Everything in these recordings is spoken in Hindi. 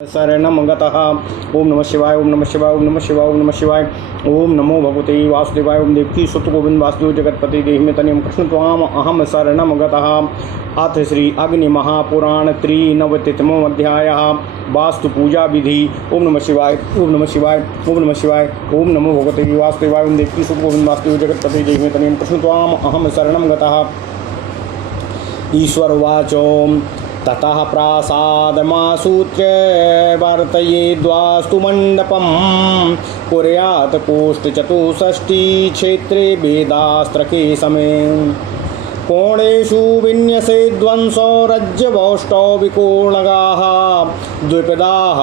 शरणं गतः। ओम नमः शिवाय, ओम नमः शिवाय, ओम नमः शिवाय, ओम नमः शिवाय। ओम नमो भगवते वासुदेवाय। ओम देवकी सुत गोविंद वासुदेव जगतपति देहि तनियम कृष्ण त्वाम अहम शरणं गतः। अथ श्री अग्नि महापुराण त्रिनवतितमो अध्यायः। वास्तु पूजा विधि। ओम नमः शिवाय, ओम नमः शिवाय, ओम नमः शिवाय। ओम नमो भगवते वासुदेवाय। ओम देवकी सुत गोविंद वासुदेव जगतपति देहि तनियम कृष्ण त्वाम अहम शरणं गतः। ईश्वरवाचो ततः प्रासादमासूत्य वर्तयेद्वास्तु मण्डपं कुर्यात् कोष्ठचतुष्षष्टि क्षेत्रे वेदास्त्रके समे कोणेषु विन्यसेद्वंसो रज्जवौष्टौ विकोणगाः द्विपदाः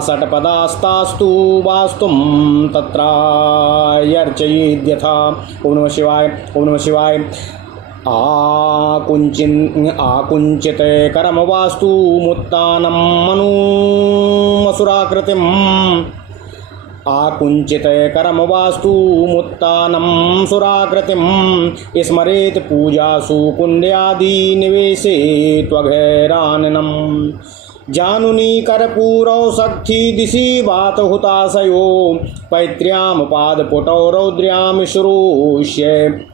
षट्पदास्तास्तु वास्तुं तत्रायर्चयेद्यथा। ओम नमः शिवाय, ओम नमः शिवाय। आकुञ्चित करम वास्तु मुत्तानं मनुमसुराकृतिम् आकुञ्चित करम वास्तु मुत्तानं सुराकृतिं स्मरेत् पूजासु कुण्ड्यादि निवेशे त्वघैराननम् जानुनी कर्पूरौ सख्यी दिशि वातहुताशयो पैत्र्यां पादपुटौ रौद्र्यां शुरूष्य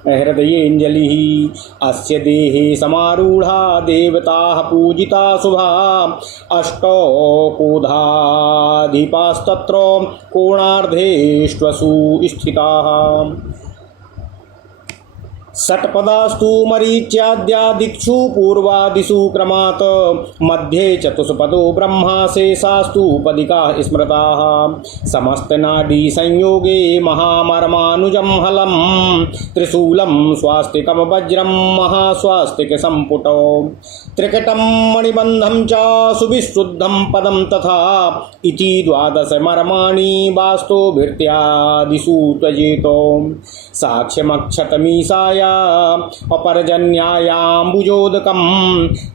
हृदयेऽञ्जलिः अस्य देहे समारूढ़ा देवताः पूजिता शुभा अष्टौ कोधाधिपास्तत्र कोणार्धेष्वसु स्थिताः षट्पदास्तु मरीच्याद्यादिक्षु पूर्वादिषु क्रमात् मध्ये चतुष्पदो ब्रह्मा शेषास्तु पदिका स्मृताः समस्तनाडी संयोगे महामर्मानुजं हलं त्रिशूलं स्वास्तिकं वज्रं महास्वास्तिकसम्पुटौ त्रिकटं मणिबन्धं च सुविशुद्धं पदं तथा इति द्वादशमर्माणि वास्तुभिर्त्यादिषु त्यजेतो साक्ष्यमक्षतमीशाय अपरजन्यायाम्बुजोदकं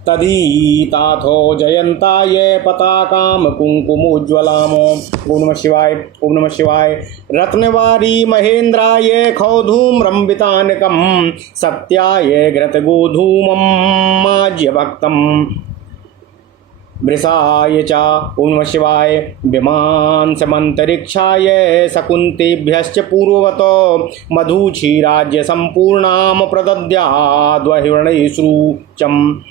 तदीताथो जयन्ताय पताकां कुङ्कुमोज्ज्वलाम्। ओम नमः शिवाय, ओम नमः शिवाय। रत्नवारी महेन्द्राय खौधूम्रम्बितानकं सत्याय घृतगोधूमं माज्यभक्तं वृषाय च। ओम नमः शिवाय। विमांसमन्तरिक्षाय शकुन्तेभ्यश्च पूर्ववतो मधुक्षीराज्य सम्पूर्णां प्रदद्याद्वहिर्णयश्रुचं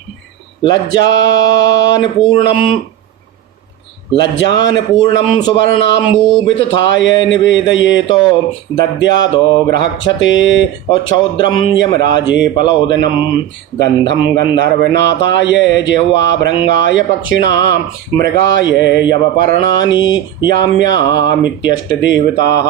लज्जानपूर्णं सुवर्णाम्बुवितथाय निवेदयेतो दद्यादो ग्रहक्षते क्षौद्रं यमराजे पलौदनं गन्धं गन्धर्वनाथाय जिह्वाभृङ्गाय पक्षिणां मृगाय यवपर्णानि याम्यामित्यष्टदेवताः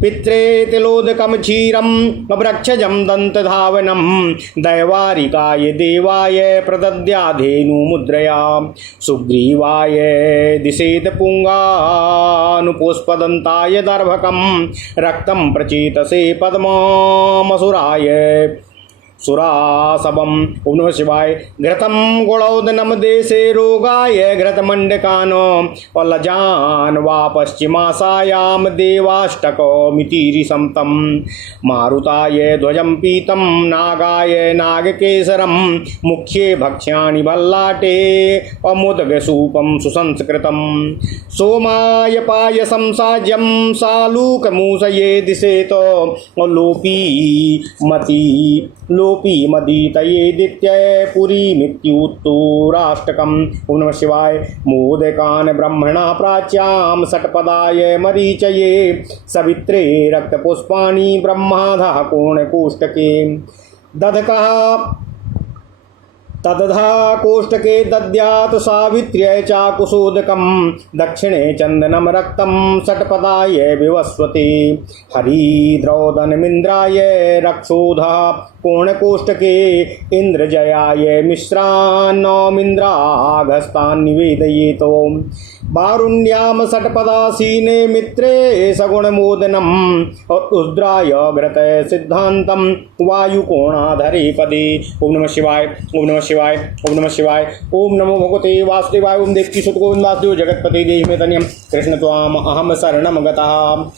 पित्रे तिलोदकं क्षीरं वृक्षजं दन्तधावनं दैवारिकाय देवाय प्रदद्याधेनुमुद्रया सुग्रीवाय दिशेत पुंगानुपुष्पदन्ताय दर्भकं रक्तं प्रचेतसे पद्ममसुराय सुरासवम्। ओम नमः शिवाय। घृतं गुणौदनं देशे रोगाय घृतमण्डकानो लजान वा पश्चिमासायां देवाष्टकमितिरिशं तं मारुताय ध्वजं पीतं नागाय नागकेसरं मुख्ये भक्ष्याणि भल्लाटे अमुदगसूपं सुसंस्कृतं सोमाय पायसं साज्यं सालूकमूसये दिशेतो लोपी मदीतये दित्य पुरीमित्युत्तराष्टकम्। ओम नमः शिवाय। मोदकान् ब्रह्मणा प्राच्यां षट्पदाय मरीचये सवित्रे रक्तपुष्पाणि ब्रह्माधः कोणकोष्ठके तदधा कोष्ठके दद्यात् सावित्र्यै चाकुशोदकं दक्षिणे चन्दनं रक्तं षट्पदाय विवस्वते हरिद्रौदनमिन्द्राय रक्षोधः कोणकोष्ठके इन्द्रजयाय मिश्रान्नमिन्द्रागस्तान् निवेदयेतो वारुण्यां षट्पदासीने मित्रे सगुणमोदनं उद्राय घृत सिद्धान्तं वायुकोणाधरे पदे। ओम नमः शिवाय, ओम नमः शिवाय, ओम नमः शिवाय। ओम नमो भगवते वासुदेवाय। ओम देवकी सुत गोविंद वासुदेव जगतपति देहि मे तनियम कृष्ण त्वाम अहम शरणं गतः।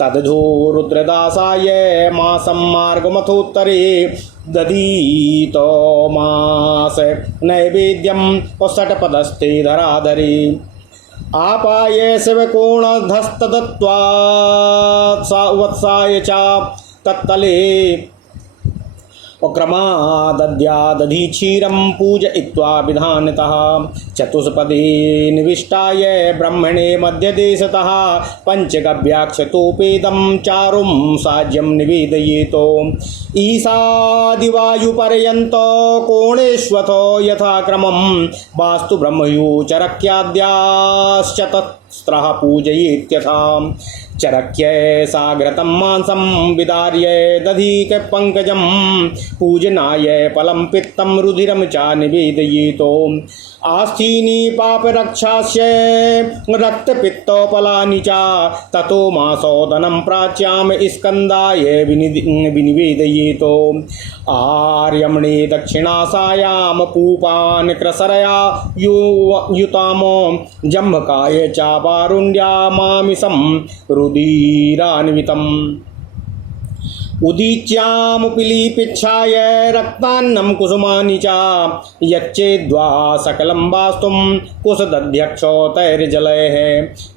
तदधो रुद्रदासाय मासं मार्गमथोत्तरे दधीतो मास नैवेद्यं षट्पदस्ते धराधरे आपाय शिवकोणधस्तदत्त्वा वत्साय च तत्तले क्रमादद्यादधि क्षीरं पूजयित्वा विधानतः चतुष्पदे निविष्टाय ब्रह्मणे मध्यदेशतः पञ्चगव्याक्षतोपेदं चारुं साज्यं निवेदयेतो ईशादिवायुपर्यन्तो कोणेष्वथो यथाक्रमं वास्तु ब्रह्मयोचरक्याद्याश्च तत्स्रः पूजयेत्यथा चरक्य साग्रतं मांसं विदार्य दधीक पंकजं पूजनाय फलं पित्तं रुधिरं च निवेदयेतो आस्थीनि पापरक्षास्य रक्तपित्तोपलानि च ततो मासोदनं प्राच्यां स्कन्दाय विनिवेदयेतो आर्यमणे दक्षिणासायां पूपान् क्रसरया युतामो जम्भकाय च वारुण्यामामिषं रुधिरान्वितम् उदीच्यामुपलीपिच्छाय रक्तान्नं कुसुमानि च यच्चेद्वा सकलं वास्तुं कुसदध्यक्षोतैर्जलैः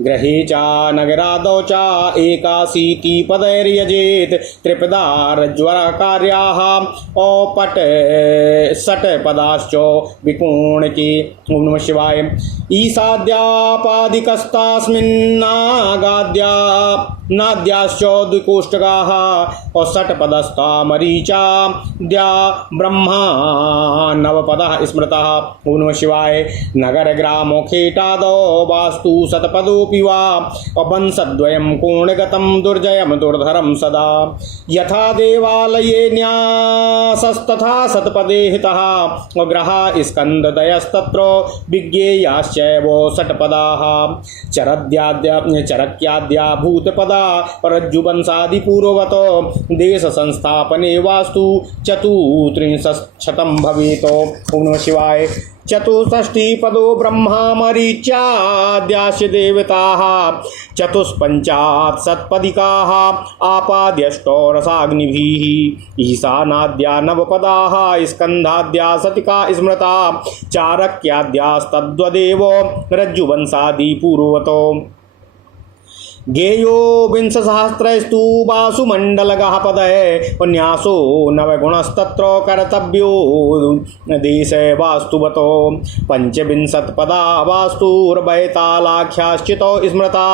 गृहे च नगरादौ च एकाशीतिपदैर्यजेत् त्रिपदारज्वरकार्याः औपट षट्पदाश्च विकोणके। ओम नमः शिवाय। ईशाद्यापादिकस्तास्मिन्नागाद्या नाद्याश्च द्विकोष्ठकाः और षट्पदस्था मरीचा द्या ब्रह्मा नवपदः स्मृतः। ओम नमः शिवाय। नगर ग्रामो खेटादो वास्तु शतपदोऽपि वा वंशद्वयं कोणगतं दुर्जयं दुर्धरं सदा यथा देवालये न्यासस्तथा शतपदे हितः ग्रहा स्कन्ददयस्तत्र विज्ञेयाश्चैव षट्पदाः चरक्याद्या भूतपदा रज्जुवंशादिपूर्वतो देश संस्थापने वास्तु 34 भवेत्। ओम नमः शिवाय। 64 ब्रह्मा मरीच्याद्यास्य देवताः 54 आपाद्यष्टो रसाग्निभिः ईशानाद्या नवपदाः स्कन्धाद्या शतिका स्मृता चारक्याद्यास्तद्वदेव रज्जुवंशादि पूर्वतो गेयो विंशसहस्रस्तु वासुमण्डलगः पदः न्यासो नवगुणस्तत्र कर्तव्यो देशे वास्तुवतो 25 पदा वास्तुर्वैतालाख्याश्चितो स्मृता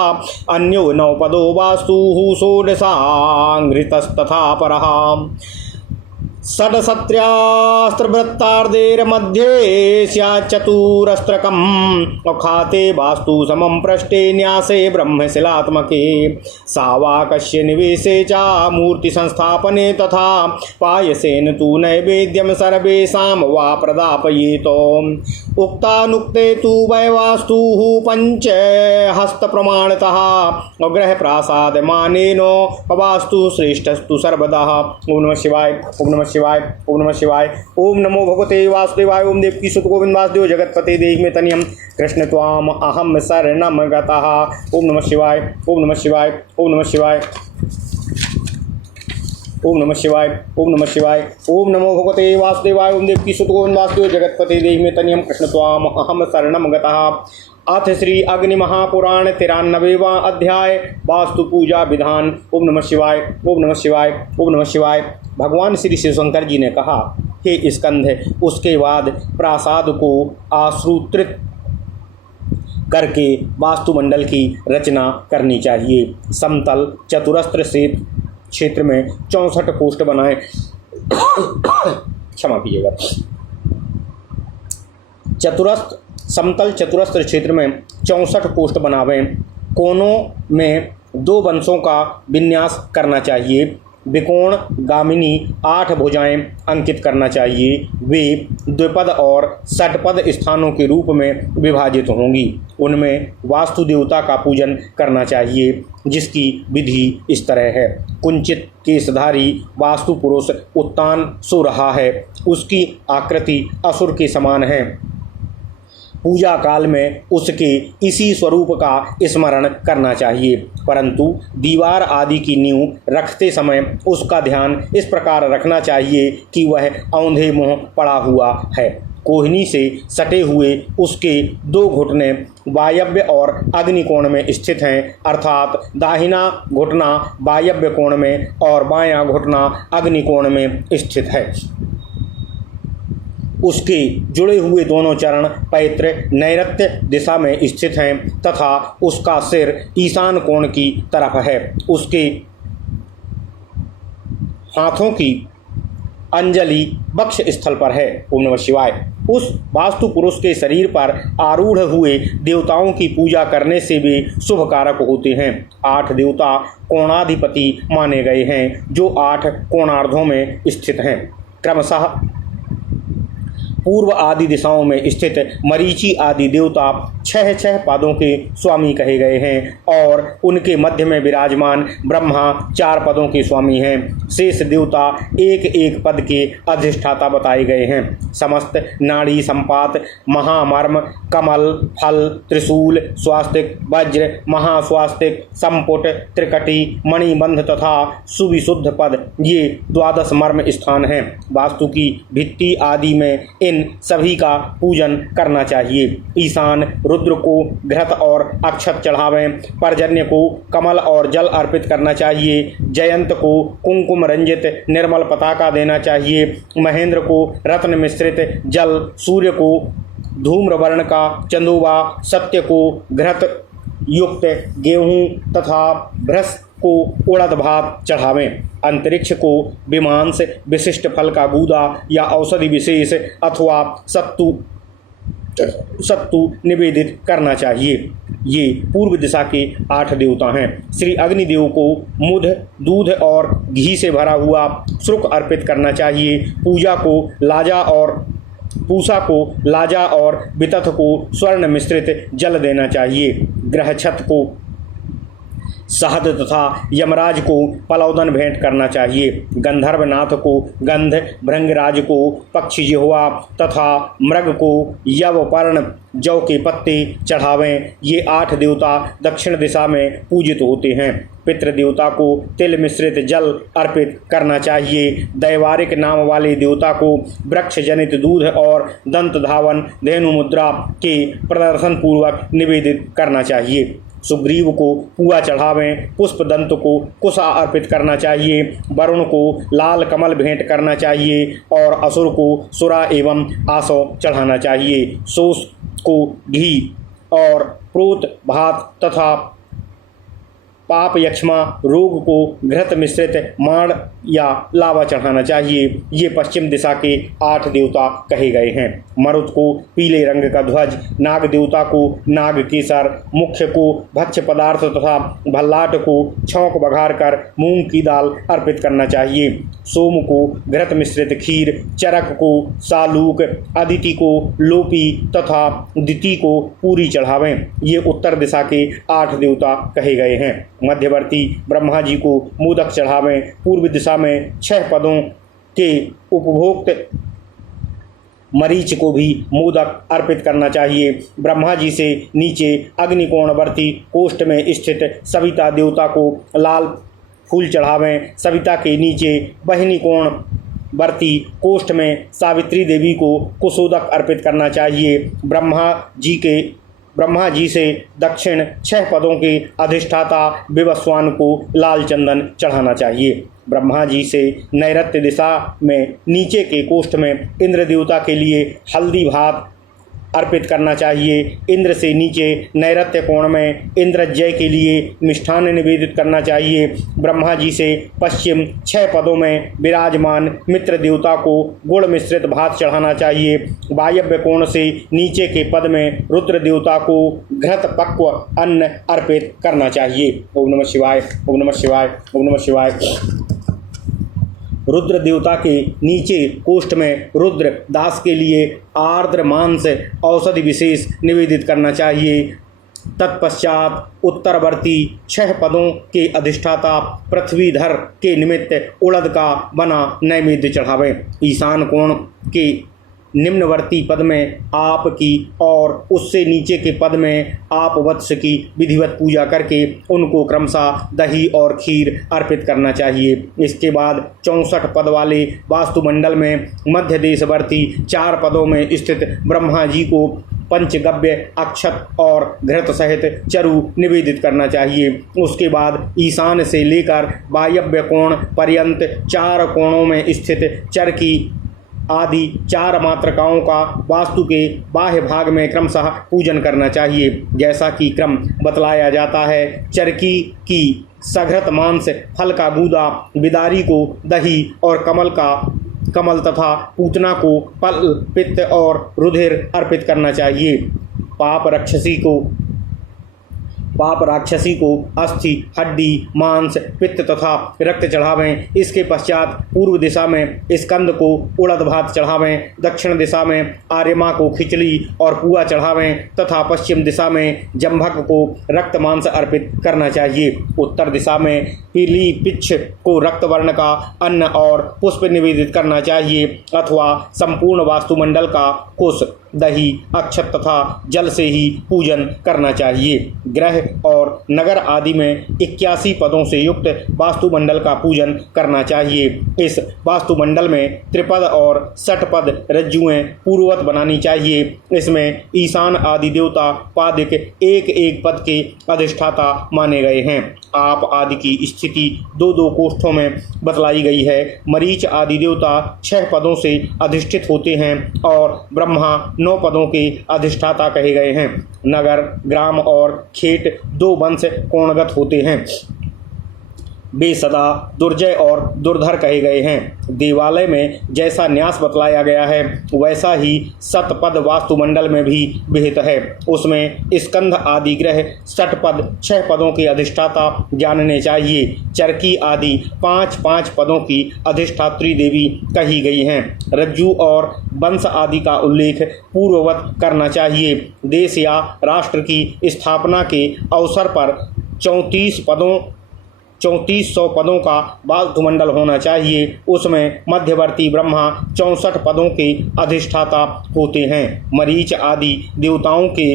अन्यो 9 पदो वास्तुः षोडशाङ्घ्रितस्तथा परः षड्सत्र्यास्त्रवृत्तार्धेर्मध्ये स्याच्चतुरस्त्रकम् खाते वास्तु समं पृष्ठे न्यासे ब्रह्मशिलात्मके सावाकस्य निवेशे च मूर्ति संस्थापने तथा पायसेन तु नैवेद्यं सर्वेषां वा प्रदापयेतो उक्तानुक्ते तु वैवास्तुः पञ्चहस्तप्रमाणतः गृह प्रासादमानेन वास्तु श्रेष्ठस्तु सर्वदा। ओम नमः शिवाय। ओम नमः शिवाय। ओम नमः शिवाय। ओम नमो भगवते वासुदेवाय। ओम देवकी सुत गोविंद वासुदेव जगतपते देहि मे तनियम कृष्ण त्वाम अहम शरणं गतः। ओम नमः शिवाय। ओम नमः शिवाय। ओम नमः शिवाय। ओम नमः शिवाय। ओम नमः शिवाय। ओम नमो भगवते वासुदेवाय। ओम देवकी सुत गोविंद वासुदेव जगतपते देहि मे तनियम कृष्ण त्वाम अहम शरणं गतः। अथ श्री अग्नि महापुराण 93वां अध्याय वास्तु पूजा विधान। ओम नमः शिवाय। ओम नमः शिवाय। ओम नमः शिवाय। भगवान श्री शिवशंकर जी ने कहा, हे स्कंध, उसके बाद प्रासाद को आसूत्रित करके वास्तुमंडल की रचना करनी चाहिए। समतल चतुरस्र से क्षेत्र में 64 कोष्ठ बनाए। क्षमा कीजिएगा। समतल चतुरस्र क्षेत्र में 64 कोष्ठ बनावें। कोनों में 2 वंशों का विन्यास करना चाहिए। विकोण गामिनी 8 भुजाएं अंकित करना चाहिए। वे द्विपद और षटपद स्थानों के रूप में विभाजित होंगी। उनमें वास्तु देवता का पूजन करना चाहिए, जिसकी विधि इस तरह है। कुंचित केशधारी वास्तु पुरुष उत्तान सो रहा है। उसकी आकृति असुर के समान है। पूजा काल में उसके इसी स्वरूप का स्मरण करना चाहिए, परंतु दीवार आदि की नींव रखते समय उसका ध्यान इस प्रकार रखना चाहिए कि वह औंधे मुंह पड़ा हुआ है। कोहिनी से सटे हुए उसके दो घुटने वायव्य और अग्निकोण में स्थित हैं, अर्थात दाहिना घुटना वायव्य कोण में और बायां घुटना अग्निकोण में स्थित है। उसके जुड़े हुए दोनों चरण पैत्र नैऋत्य दिशा में स्थित हैं तथा उसका सिर ईशान कोण की तरफ है। उसके हाथों की अंजलि वक्ष स्थल पर है। ओम नमः शिवाय। उस वास्तु पुरुष के शरीर पर आरूढ़ हुए देवताओं की पूजा करने से भी शुभ कारक होते हैं। 8 देवता कोणाधिपति माने गए हैं, जो 8 कोणार्धों में स्थित हैं। क्रमशः पूर्व आदि दिशाओं में स्थित मरीचि आदि देवता 6 पदों के स्वामी कहे गए हैं और उनके मध्य में विराजमान ब्रह्मा 4 पदों के स्वामी हैं। शेष देवता एक एक पद के अधिष्ठाता बताए गए हैं। समस्त नाड़ी संपात महामर्म कमल फल त्रिशूल स्वास्तिक वज्र महास्वास्तिक संपुट त्रिकटी मणिबंध तथा सुविशुद्ध पद ये 12 मर्म स्थान हैं। वास्तु की भित्ति आदि में इन सभी का पूजन करना चाहिए। ईशान रुद्र को घृत और अक्षत चढ़ावें, पर्जन्य को कमल और जल अर्पित करना चाहिए, जयंत को कुंकुम रंजित निर्मल पताका देना चाहिए, महेंद्र को रत्न मिश्रित जल, सूर्य को धूम्रवर्ण का चंदोबा, सत्य को घृत युक्त गेहूं तथा भ्रष्ट को उड़द भात चढ़ावें, अंतरिक्ष को विमान से विशिष्ट फल का गूदा या औषधि विशेष अथवा सत्तू निवेदित करना चाहिए। ये पूर्व दिशा के 8 देवता हैं। श्री अग्निदेव को मुध दूध और घी से भरा हुआ शुक्र अर्पित करना चाहिए। पूजा को लाजा और वितथ को स्वर्ण मिश्रित जल देना चाहिए। ग्रहछत को शहद तथा यमराज को पलौदन भेंट करना चाहिए। गंधर्वनाथ को गंध, भृंगराज को पक्षी जिह्वा तथा मृग को यवपर्ण जौ के पत्ते चढ़ावें। ये 8 देवता दक्षिण दिशा में पूजित होते हैं। पितृ देवता को तिल मिश्रित जल अर्पित करना चाहिए। दैवारिक नाम वाले देवता को वृक्ष जनित दूध और दंत धावन धेनु मुद्रा के प्रदर्शन पूर्वक निवेदित करना चाहिए। सुग्रीव को पुआ चढ़ावें। पुष्प दंत को कुशा अर्पित करना चाहिए। वरुण को लाल कमल भेंट करना चाहिए और असुर को सुरा एवं आसो चढ़ाना चाहिए। सोस को घी और प्रोत भात तथा पाप यक्ष्मा रोग को घृत मिश्रित माण या लावा चढ़ाना चाहिए। ये पश्चिम दिशा के 8 देवता कहे गए हैं। मरुत को पीले रंग का ध्वज, नाग देवता को नाग केसर, मुख्य को भक्ष्य पदार्थ तथा भल्लाट को छौंक बघार कर मूंग की दाल अर्पित करना चाहिए। सोम को घृत मिश्रित खीर, चरक को सालूक, अदिति को लोपी तथा दिति को पूरी चढ़ावें। ये उत्तर दिशा के 8 देवता कहे गए हैं। मध्यवर्ती ब्रह्मा जी को मोदक चढ़ावें। पूर्व दिशा में 6 पदों के उपभोक्त मरीच को भी मोदक अर्पित करना चाहिए। ब्रह्मा जी से नीचे अग्निकोणवर्ती कोष्ठ में स्थित सविता देवता को लाल फूल चढ़ावें। सविता के नीचे बहिनी कोण वर्ती कोष्ठ में सावित्री देवी को कुशोदक अर्पित करना चाहिए। ब्रह्मा जी से दक्षिण 6 पदों के अधिष्ठाता विवस्वान को लाल चंदन चढ़ाना चाहिए। ब्रह्मा जी से नैऋत्य दिशा में नीचे के कोष्ठ में इंद्र देवता के लिए हल्दी भात अर्पित करना चाहिए। इंद्र से नीचे नैऋत्य कोण में इंद्रजय के लिए मिष्ठान निवेदित करना चाहिए। ब्रह्मा जी से पश्चिम 6 पदों में विराजमान मित्र देवता को गुड़ मिश्रित भात चढ़ाना चाहिए। वायव्य कोण से नीचे के पद में रुद्र देवता को घृत पक्व अन्न अर्पित करना चाहिए। ओम नमः शिवाय, ओम नमः शिवाय, ओम नमः शिवाय। रुद्र देवता के नीचे कोष्ठ में रुद्र दास के लिए आर्द्र मांस औषधि विशेष निवेदित करना चाहिए। तत्पश्चात उत्तरवर्ती 6 पदों के अधिष्ठाता पृथ्वीधर के निमित्त उड़द का बना नैवेद्य चढ़ावें। ईशान कोण के निम्नवर्ती पद में आपकी और उससे नीचे के पद में आप वत्स की विधिवत पूजा करके उनको क्रमशः दही और खीर अर्पित करना चाहिए। इसके बाद 64 पद वाले वास्तुमंडल में मध्य देशवर्ती 4 पदों में स्थित ब्रह्मा जी को पंचगव्य अक्षत और घृत सहित चरु निवेदित करना चाहिए। उसके बाद ईशान से लेकर वायव्य कोण पर्यंत 4 कोणों में स्थित चर की आदि 4 मातृकाओं का वास्तु के बाह्य भाग में क्रमशः पूजन करना चाहिए। जैसा कि क्रम बतलाया जाता है, चरकी की सघृत मांस, फल का गूदा, बिदारी को दही और कमल तथा पूतना को पल, पित्त और रुधिर अर्पित करना चाहिए। पाप राक्षसी को अस्थि, हड्डी, मांस, पित्त तथा रक्त चढ़ावें। इसके पश्चात पूर्व दिशा में स्कंद को उड़द भात चढ़ावें, दक्षिण दिशा में आर्यमा को खिचड़ी और पुआ चढ़ावें तथा पश्चिम दिशा में जम्भक को रक्त मांस अर्पित करना चाहिए। उत्तर दिशा में पीली पिच्छ को रक्त वर्ण का अन्न और पुष्प निवेदित करना चाहिए अथवा संपूर्ण वास्तुमंडल का कुश, दही, अक्षत तथा जल से ही पूजन करना चाहिए। ग्रह और नगर आदि में 81 पदों से युक्त वास्तुमंडल का पूजन करना चाहिए। इस वास्तुमंडल में त्रिपद और षटपद रज्जुएं पूर्ववत बनानी चाहिए। इसमें ईशान आदि देवता पादिक एक एक पद के अधिष्ठाता माने गए हैं। आप आदि की स्थिति 2-2 कोष्ठों में बतलाई गई है। मरीच आदि देवता 6 पदों से अधिष्ठित होते हैं और ब्रह्मा 9 पदों के अधिष्ठाता कहे गए हैं। नगर, ग्राम और खेत 2 वंश कोणगत होते हैं। वे सदा दुर्जय और दुर्धर कहे गए हैं। देवालय में जैसा न्यास बतलाया गया है वैसा ही सतपद वास्तुमंडल में भी विहित है। उसमें स्कंध आदि ग्रह षटपद 6 पदों के अधिष्ठाता जानने चाहिए। चरकी आदि 5-5 पदों की अधिष्ठात्री देवी कही गई हैं। रज्जु और वंश आदि का उल्लेख पूर्ववत करना चाहिए। देश या राष्ट्र की स्थापना के अवसर पर 3400 पदों का वास्तुमंडल होना चाहिए। उसमें मध्यवर्ती ब्रह्मा 64 पदों के अधिष्ठाता होते हैं। मरीच आदि देवताओं के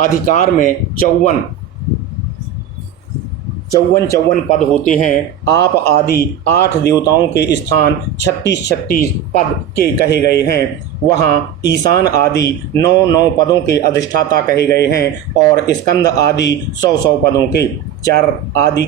अधिकार में 54 पद होते हैं। आप आदि 8 देवताओं के स्थान 36 पद के कहे गए हैं। वहाँ ईशान आदि 9 पदों के अधिष्ठाता कहे गए हैं और स्कंद आदि 100 पदों के। चर आदि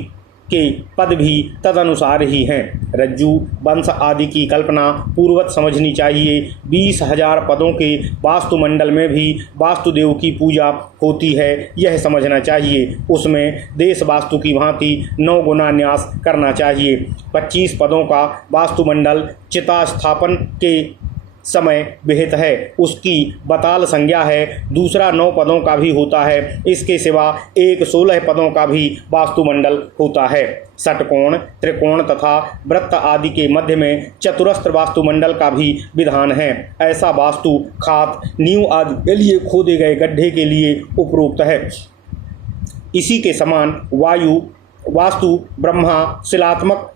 के पद भी तदनुसार ही हैं। रज्जु वंश आदि की कल्पना पूर्ववत समझनी चाहिए। 20,000 पदों के वास्तुमंडल में भी वास्तुदेव की पूजा होती है, यह समझना चाहिए। उसमें देश वास्तु की भांति 9 गुना न्यास करना चाहिए। 25 पदों का वास्तुमंडल चिता स्थापन के समय विहित है, उसकी बताल संज्ञा है। दूसरा 9 पदों का भी होता है। इसके सिवा एक 16 पदों का भी वास्तुमंडल होता है। षटकोण, त्रिकोण तथा वृत्त आदि के मध्य में चतुरस्र वास्तुमंडल का भी विधान है। ऐसा वास्तु खात, नींव आदि के लिए खोदे गए गड्ढे के लिए उपरोक्त है। इसी के समान वास्तु ब्रह्मा शिलात्मक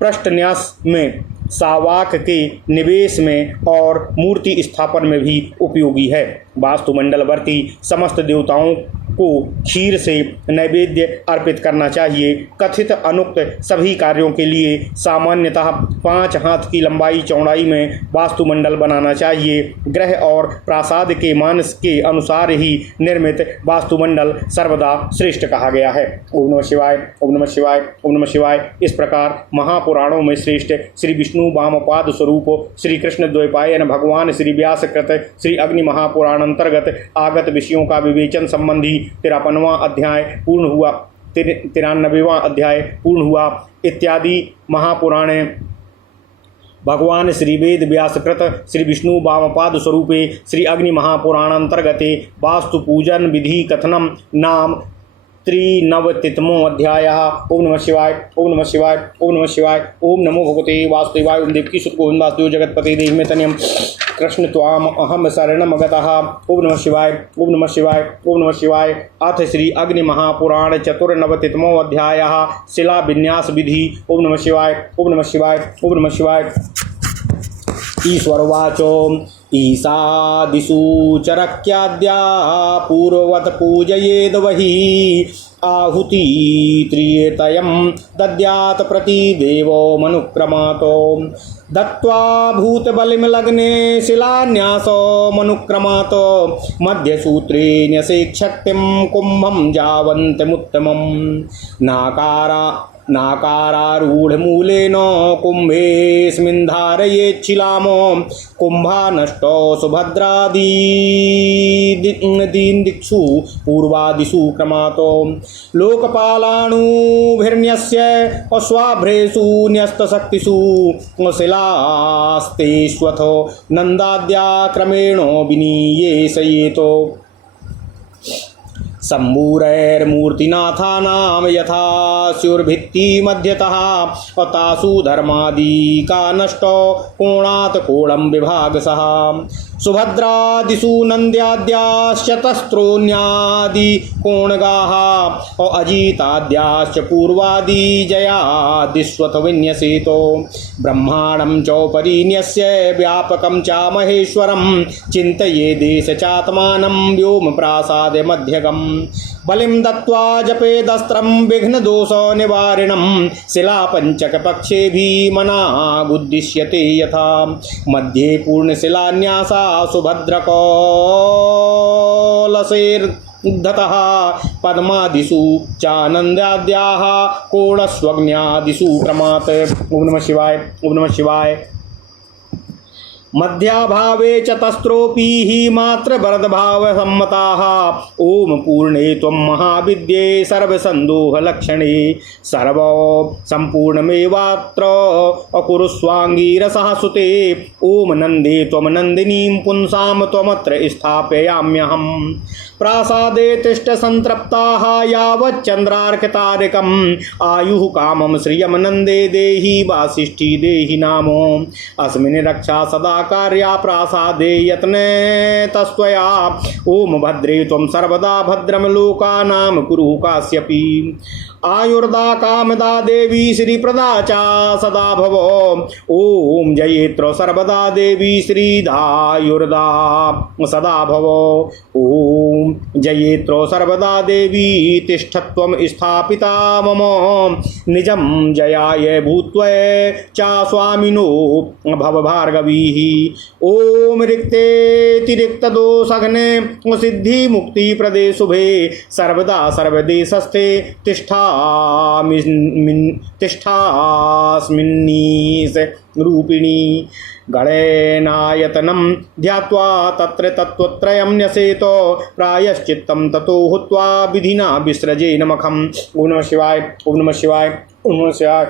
पृष्ठन्यास में, सावाक के निवेश में और मूर्ति स्थापन में भी उपयोगी है। वास्तुमंडलवर्ती समस्त देवताओं को खीर से नैवेद्य अर्पित करना चाहिए। कथित अनुक्त सभी कार्यों के लिए सामान्यतः 5 हाथ की लंबाई चौड़ाई में वास्तुमंडल बनाना चाहिए। ग्रह और प्रासाद के मानस के अनुसार ही निर्मित वास्तुमंडल सर्वदा श्रेष्ठ कहा गया है। ओम नमः शिवाय, ओम नमः शिवाय, ओम नमः शिवाय। इस प्रकार महापुराणों में श्रेष्ठ श्री विष्णु वामपाद स्वरूप श्री कृष्ण द्वैपायन भगवान श्री व्यास कृत श्री अग्नि महापुराण अंतर्गत आगत विषयों का विवेचन संबंधी 53वां अध्याय पूर्ण हुआ, 93वां अध्याय पूर्ण हुआ इत्यादि महापुराणे भगवान श्री वेद व्यासकृत श्री विष्णु वामपाद स्वरूपे श्री अग्नि महापुराण अंतर्गते वास्तु पूजन विधि कथनम नाम 93 अध्यायः। ओम नमः शिवाय, ओम नमः शिवाय, ओम नमः शिवाय। ओम नमो भगवते वासुदेवाय। ओम देवकी सुत गोविंद वासुदेव जगतपते देहि मे तनयम कृष्ण त्वाम अहम शरणम गतः। ओम नमः शिवाय, ओम नमः शिवाय, ओम नमः शिवाय। अथ श्री अग्नि महापुराण 94 अध्यायः शिला विन्यास विधि। ओम नमः शिवाय, ओम नमः शिवाय, ओम नमः शिवाय। ईश्वरवाचो ईशादिषु चरक्याद्या पूर्ववत् पूजयेद वही आहुति त्रियेतयं दद्यात् प्रतिदेवो मनुक्रमातो दत्त्वा भूतबलिं लग्ने शिलान्यासो मनुक्रमातो मध्यसूत्रे न्यसेक्षत्यं कुम्भं जावन्तमुत्तमं नाकारारूढमूलेन कुम्भेऽस्मिन् धारयेच्छिलामो कुम्भा नष्टो सुभद्रादीदिक्षु पूर्वादिषु क्रमातो लोकपालाणुभिर्न्यस्य अश्वाभ्रेषु न्यस्तशक्तिषु शिलास्तेष्वथो नन्दाद्या क्रमेण विनीयेषयेतो शम्भुरैर्मूर्तिनाथानां यथा स्युर्भित्तिमध्यतः तासु धर्मादिका नष्टो कोणात् कोणं विभागसः सुभद्रादिषु नन्द्याद्याश्चतस्रोऽन्यादि कोणगाः अजिताद्याश्च पूर्वादिजयादिष्वथ विन्यसेतो ब्रह्माणं चोपरि न्यस्य व्यापकं च महेश्वरं चिन्तये देशचात्मानं व्योम प्रासाद मध्यगम् बलिं दत्त्वा जपेदस्त्रं विघ्नदोषनिवारिणं शिलापञ्चकपक्षे भीमनागुद्दिश्यते यथा मध्ये पूर्णशिलान्यासा सुभद्रकलशैर्धतः पद्मादिषु चानन्द्याद्याः कोणस्वग्न्यादिषु क्रमात्। ओम नमः शिवाय। ओम नमः शिवाय। मध्याभावे चतस्रोऽपि हि मात्र वरदभावसम्मताः ओम पूर्णे त्वं महाविद्ये सर्वसन्दोहलक्षणे सर्व सम्पूर्णमेवात्र अकुरुस्वाङ्गीरसः सुते ओम नन्दे त्वं नन्दिनीं पुंसां त्वमत्र स्थापयाम्यहम् प्रासादे तिष्ठ संतृप्ताः यावच्चन्द्रार्कतारकम् आयुः कामं श्रियं नन्दे देहि वासिष्ठी देहि नामो अस्मिन् रक्षा सदा कार्या प्रासादे यत्ने तस्त्वया ओम भद्रे त्वं सर्वदा भद्रं लोकानां कुरु कास्यपि आयुर्दा कामदा देवी श्रीप्रदा च सदा भव ओम जयेत्र सर्वदा देवी श्रीधायुर्दा सदा भव ओम जयेत्र सर्वदा देवी तिष्ठत्वं स्थापिता मम निजं जयाय भूत्वै च स्वामिनो भव भार्गवीः ओम रिक्तेतिरिक्तदोषघ्ने सिद्धि मुक्ति प्रदे शुभे सर्वदा सर्वदेशस्थे तिष्ठास्मिन्नीश रूपिणी गणेनायतनं ध्यात्वा तत्र तत्त्वत्रयं न्यसेतो प्रायश्चित्तं ततो हुत्वा विधिना विसृजे नमखम्। ओम नमः शिवाय। ओम नमः शिवाय। ओम नमः शिवाय।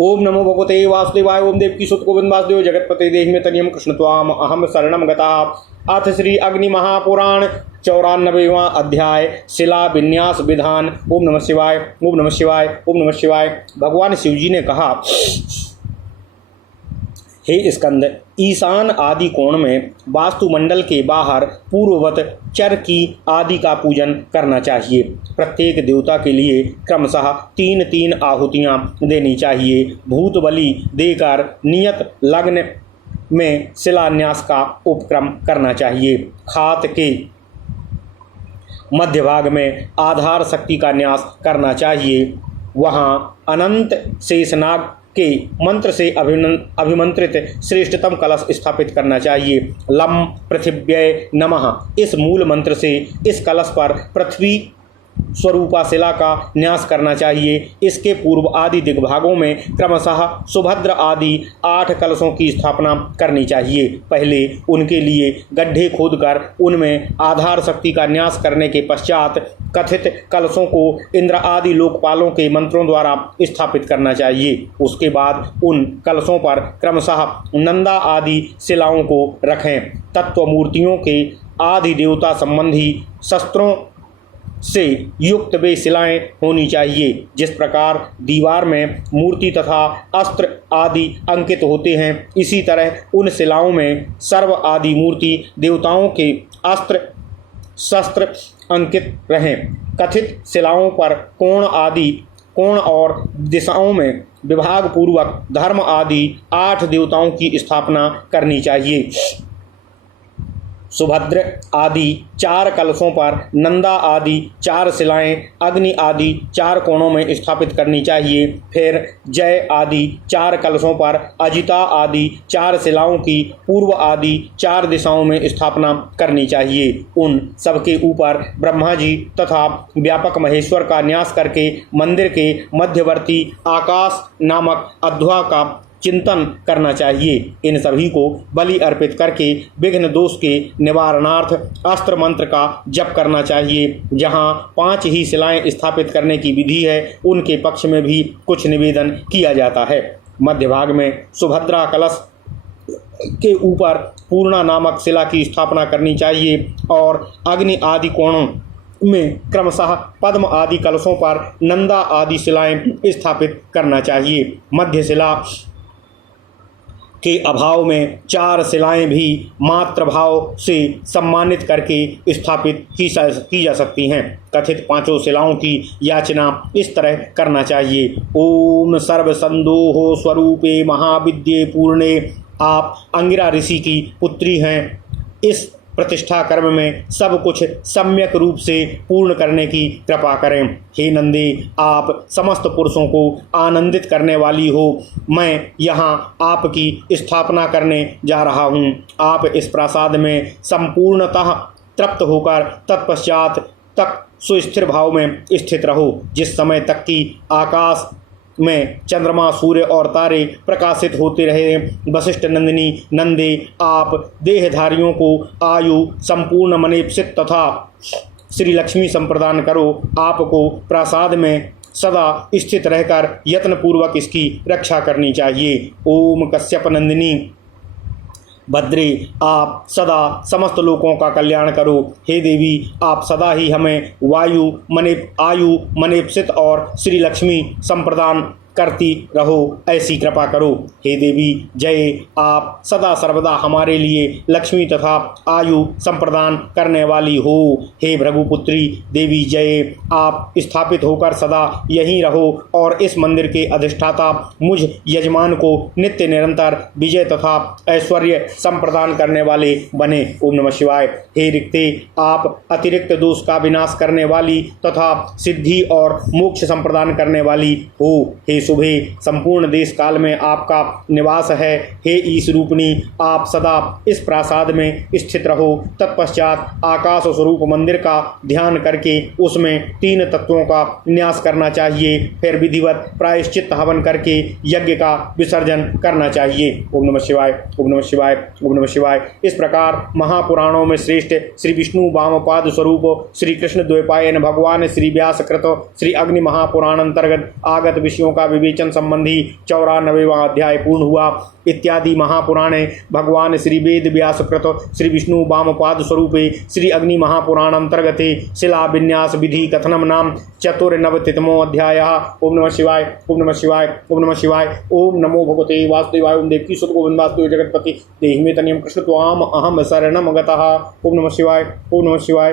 ओम नमो भगवते वासुदेवाय। ओम देवकी सुत गोविंद वासुदेव जगतपते देहि तनियम कृष्ण त्वाम अहम शरणम गता। अथ श्री अग्नि महापुराण 94वां अध्याय शिला विन्यास विधान। ओम नमः शिवाय। ओम नमः शिवाय। ओम नमः शिवाय। भगवान शिवजी ने कहा, हे स्कंद, ईशान आदि कोण में वास्तुमंडल के बाहर पूर्ववत चर की आदि का पूजन करना चाहिए। प्रत्येक देवता के लिए क्रमशः 3-3 आहुतियाँ देनी चाहिए। भूत बलि देकर नियत लग्न में शिलान्यास का उपक्रम करना चाहिए। खात के मध्य भाग में आधार शक्ति का न्यास करना चाहिए। वहाँ अनंत शेषनाग के मंत्र से अभिमंत्रित श्रेष्ठतम कलश स्थापित करना चाहिए। लम पृथिव्यै नमः इस मूल मंत्र से इस कलश पर पृथ्वी स्वरूपा शिला का न्यास करना चाहिए। इसके पूर्व आदि दिग्भागों में क्रमशः सुभद्र आदि 8 कलशों की स्थापना करनी चाहिए। पहले उनके लिए गड्ढे खोदकर उनमें आधार शक्ति का न्यास करने के पश्चात कथित कलशों को इंद्र आदि लोकपालों के मंत्रों द्वारा स्थापित करना चाहिए। उसके बाद उन कलशों पर क्रमशः नंदा आदि शिलाओं को रखें। तत्व मूर्तियों के आदि देवता संबंधी शस्त्रों से युक्त वे शिलाएं होनी चाहिए। जिस प्रकार दीवार में मूर्ति तथा अस्त्र आदि अंकित होते हैं, इसी तरह उन शिलाओं में सर्व आदि मूर्ति देवताओं के अस्त्र शस्त्र अंकित रहें। कथित शिलाओं पर कोण आदि कोण और दिशाओं में विभाग पूर्वक धर्म आदि 8 देवताओं की स्थापना करनी चाहिए। सुभद्र आदि 4 कलशों पर नंदा आदि 4 शिलाएं अग्नि आदि 4 कोणों में स्थापित करनी चाहिए। फिर जय आदि 4 कलशों पर अजिता आदि 4 शिलाओं की पूर्व आदि 4 दिशाओं में स्थापना करनी चाहिए। उन सबके ऊपर ब्रह्मा जी तथा व्यापक महेश्वर का न्यास करके मंदिर के मध्यवर्ती आकाश नामक अध्वा का चिंतन करना चाहिए। इन सभी को बलि अर्पित करके विघ्न दोष के निवारणार्थ अस्त्र मंत्र का जप करना चाहिए। जहाँ 5 ही शिलाएं स्थापित करने की विधि है, उनके पक्ष में भी कुछ निवेदन किया जाता है। मध्य भाग में सुभद्रा कलश के ऊपर पूर्णा नामक शिला की स्थापना करनी चाहिए और अग्नि आदि कोणों में क्रमशः पद्म आदि कलशों पर नंदा आदि शिलाएं स्थापित करना चाहिए। मध्य शिला के अभाव में 4 शिलाएं भी मात्र भाव से सम्मानित करके स्थापित की जा सकती हैं। कथित 5 शिलाओं की याचना इस तरह करना चाहिए। ओम सर्वसंदोहो स्वरूपे महाविद्ये पूर्णे। आप अंगिरा ऋषि की पुत्री हैं। इस प्रतिष्ठा कर्म में सब कुछ सम्यक रूप से पूर्ण करने की कृपा करें। हे नंदी, आप समस्त पुरुषों को आनंदित करने वाली हो। मैं यहाँ आपकी स्थापना करने जा रहा हूँ। आप इस प्रासाद में संपूर्णतः तृप्त होकर तत्पश्चात तक सुस्थिर भाव में स्थित रहो। जिस समय तक कि आकाश में चंद्रमा, सूर्य और तारे प्रकाशित होते रहे। वशिष्ठ नंदिनी नंदे, आप देहधारियों को आयु संपूर्ण मनेप्सित तथा श्री लक्ष्मी संप्रदान करो। आपको प्रासाद में सदा स्थित रहकर यत्नपूर्वक इसकी रक्षा करनी चाहिए। ओम कश्यप नंदिनी भद्रे, आप सदा समस्त लोगों का कल्याण करो। हे देवी, आप सदा ही हमें आयु मनेप्सित और श्री लक्ष्मी संप्रदान करती रहो, ऐसी कृपा करो। हे देवी जय, आप सदा सर्वदा हमारे लिए लक्ष्मी तथा आयु संप्रदान करने वाली हो। हे भृगुपुत्री देवी जय, आप स्थापित होकर सदा यहीं रहो और इस मंदिर के अधिष्ठाता मुझ यजमान को नित्य निरंतर विजय तथा ऐश्वर्य संप्रदान करने वाले बने। ओम नमः शिवाय। हे रिक्ते, आप अतिरिक्त दोष का विनाश करने वाली तथा सिद्धि और मोक्ष संप्रदान करने वाली हो। हे शुभे, संपूर्ण देश काल में आपका निवास है। हे ईश रूपनी, आप सदा इस प्रासाद में स्थित रहो। तत्पश्चात आकाश स्वरूप मंदिर का ध्यान करके उसमें 3 तत्वों का न्यास करना चाहिए। फिर विधिवत प्रायश्चित हवन करके यज्ञ का विसर्जन करना चाहिए। ओम नमः शिवाय, ओम नमः शिवाय, ओम नमः शिवाय। इस प्रकार महापुराणों में श्रेष्ठ श्री विष्णु वामपाद स्वरूप श्री कृष्ण द्वैपायन भगवान श्री व्यास कृत श्री अग्नि महापुराण अंतर्गत आगत विषयों का विवेचन संबंधी 94वां अध्याय पूर्ण हुआ। इत्यादि महापुराणे भगवान श्री वेद व्यास कृत श्री विष्णु वामपाद स्वरूपे श्री अग्नि महापुराण अंतर्गते शिला विन्यास विधि कथनम नाम 94तमो अध्याय। ओम नमः शिवाय, ओम नमः शिवाय, ओम नमः शिवाय। ओम नमो भगवते वासुदेवाय। ओम देवकी सुत गोविंद वासुदेव जगतपति देहि मे तनियम कृष्ण त्वाम अहम शरणम गतः। ओम नमः शिवाय, ओम नमः शिवाय।